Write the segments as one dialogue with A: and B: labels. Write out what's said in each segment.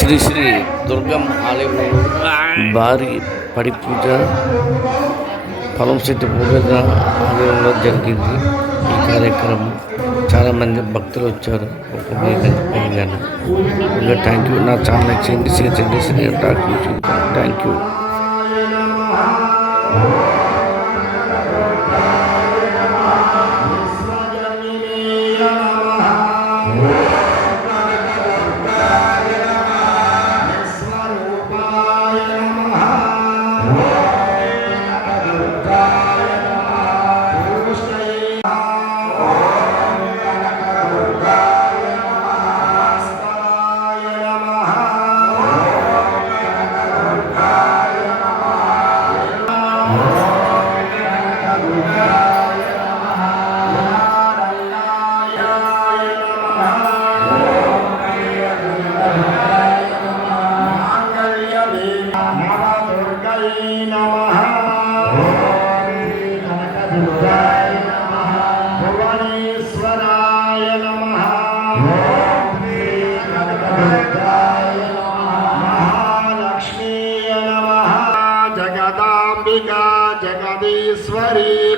A: శ్రీ శ్రీ దుర్గం ఆలయంలో భారీ పడి పూజ పొలం చెట్టు పూజ ఆలయంలో జరిగింది. ఈ కార్యక్రమం చాలామంది భక్తులు వచ్చారు. ఒక పైగా ఇంకా థ్యాంక్ యూ నా ఛానల్ చేయండి షేర్ చేయండి శ్రీ థ్యాంక్ యూ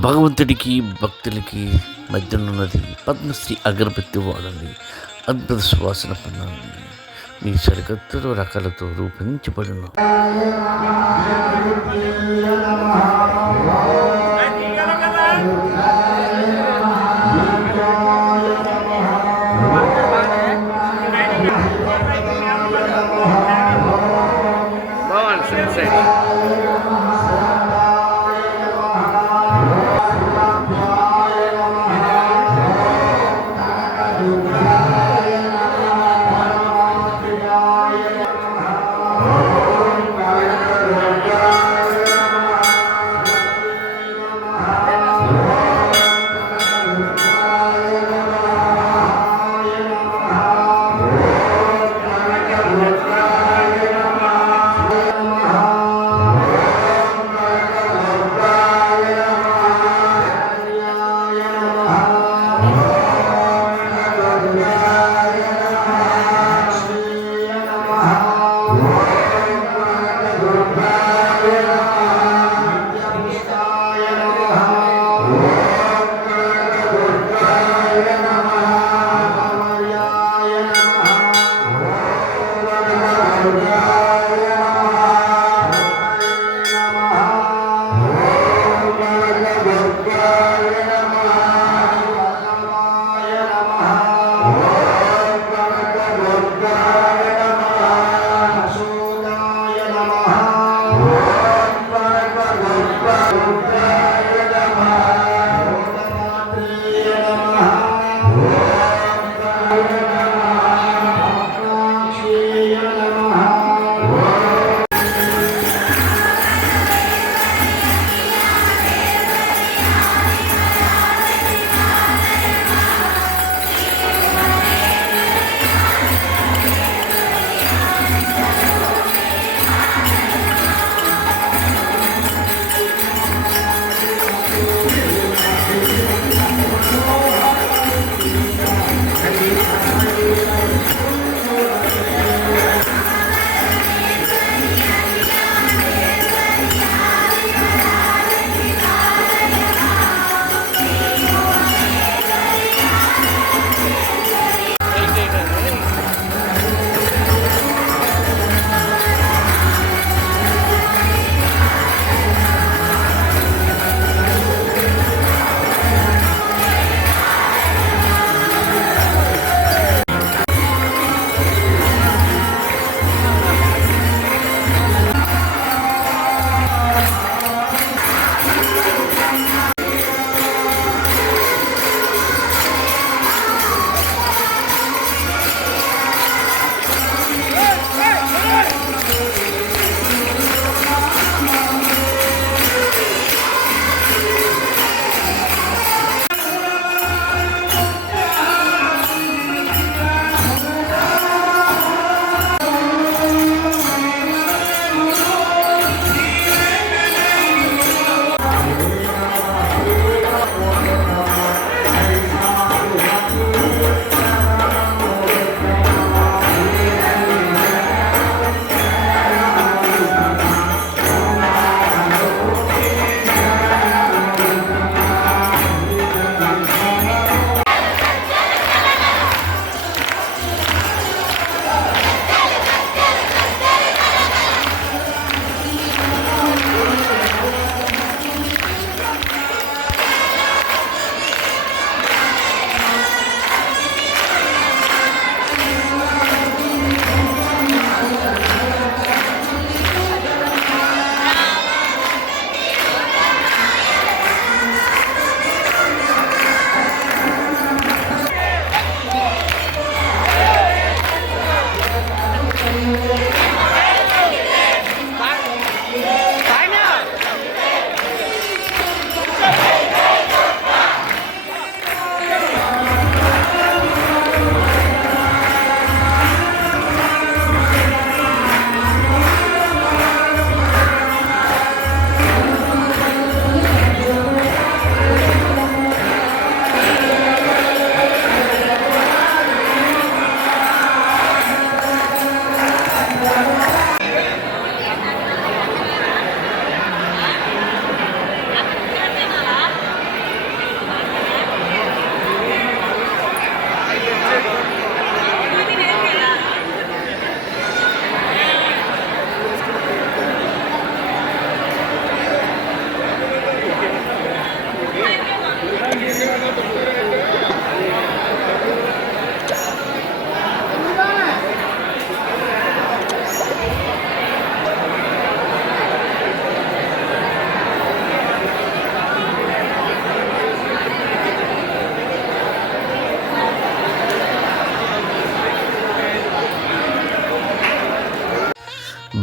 A: భగవంతుడికి భక్తులకి మధ్యనున్నది పద్మశ్రీ అగరబత్తి వాడండి. అద్భుత సువాసన పొందండి. మీ సరికత్తులు రకాలతో రూపొందించబడిన
B: Lawrence and Sage.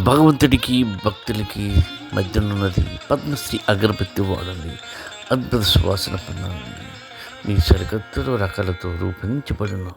B: భగవంతుడికి భక్తులకి మధ్యనున్నది పద్మశ్రీ అగరబత్తి వాడండి. అద్భుత సువాసన పొందండి. మీ సరికొత్తలో రకాలతో రూపొందించబడిన